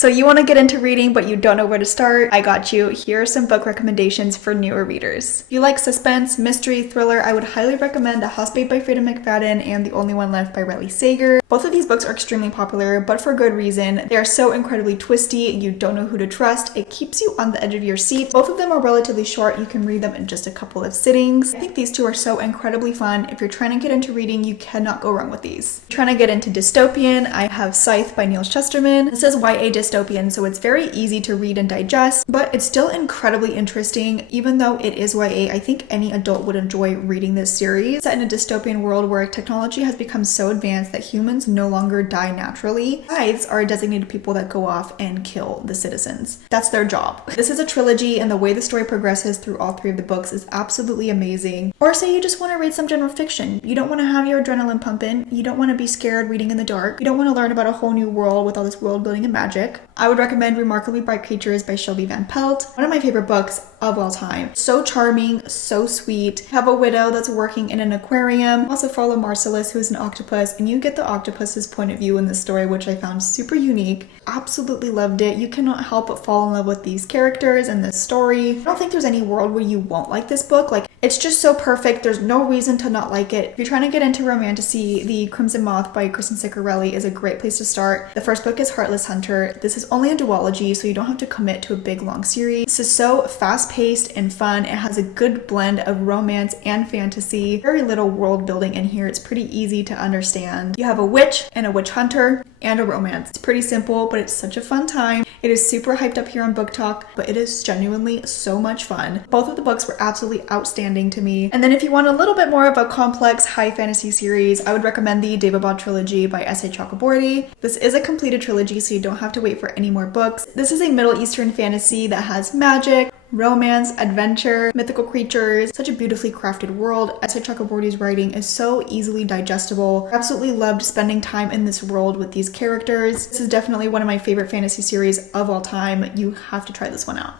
So you want to get into reading but you don't know where to start? I got you. Here are some book recommendations for newer readers. If you like suspense, mystery, thriller, I would highly recommend The Housemaid by Freida McFadden and The Only One Left by Riley Sager. Both of these books are extremely popular, but for good reason. They are so incredibly twisty, you don't know who to trust. It keeps you on the edge of your seat. Both of them are relatively short. You can read them in just a couple of sittings. I think these two are so incredibly fun. If you're trying to get into reading, you cannot go wrong with these. Trying to get into dystopian, I have Scythe by Neil Chesterman. This is YA dystopian, so it's very easy to read and digest, but it's still incredibly interesting. Even though it is YA, I think any adult would enjoy reading this series. Set in a dystopian world where technology has become so advanced that humans no longer die naturally. Scythes are designated people that go off and kill the citizens. That's their job. This is a trilogy, and the way the story progresses through all three of the books is absolutely amazing. Or say you just want to read some general fiction. You don't want to have your adrenaline pumping. You don't want to be scared reading in the dark. You don't want to learn about a whole new world with all this world building and magic. I would recommend Remarkably Bright Creatures by Shelby Van Pelt. One of my favorite books of all time. So charming, so sweet. Have a widow that's working in an aquarium. Also follow Marcellus, who's an octopus, and you get the octopus's point of view in this story, which I found super unique. Absolutely loved it. You cannot help but fall in love with these characters and this story. I don't think there's any world where you won't like this book. Like, it's just so perfect. There's no reason to not like it. If you're trying to get into romantasy, The Crimson Moth by Kristen Ciccarelli is a great place to start. The first book is Heartless Hunter. This is only a duology, so you don't have to commit to a big long series. This is so fast-paced and fun. It has a good blend of romance and fantasy. Very little world building in here. It's pretty easy to understand. You have a witch and a witch hunter and a romance. It's pretty simple, but it's such a fun time. It is super hyped up here on Book Talk, but it is genuinely so much fun. Both of the books were absolutely outstanding to me. And then if you want a little bit more of a complex high fantasy series, I would recommend the Davaba Trilogy by S.A. Chakraborty. This is a completed trilogy, so you don't have to wait for any more books. This is a Middle Eastern fantasy that has magic, romance, adventure, mythical creatures, such a beautifully crafted world. S.A. Chakraborty's writing is so easily digestible. I absolutely loved spending time in this world with these characters. This is definitely one of my favorite fantasy series of all time. You have to try this one out.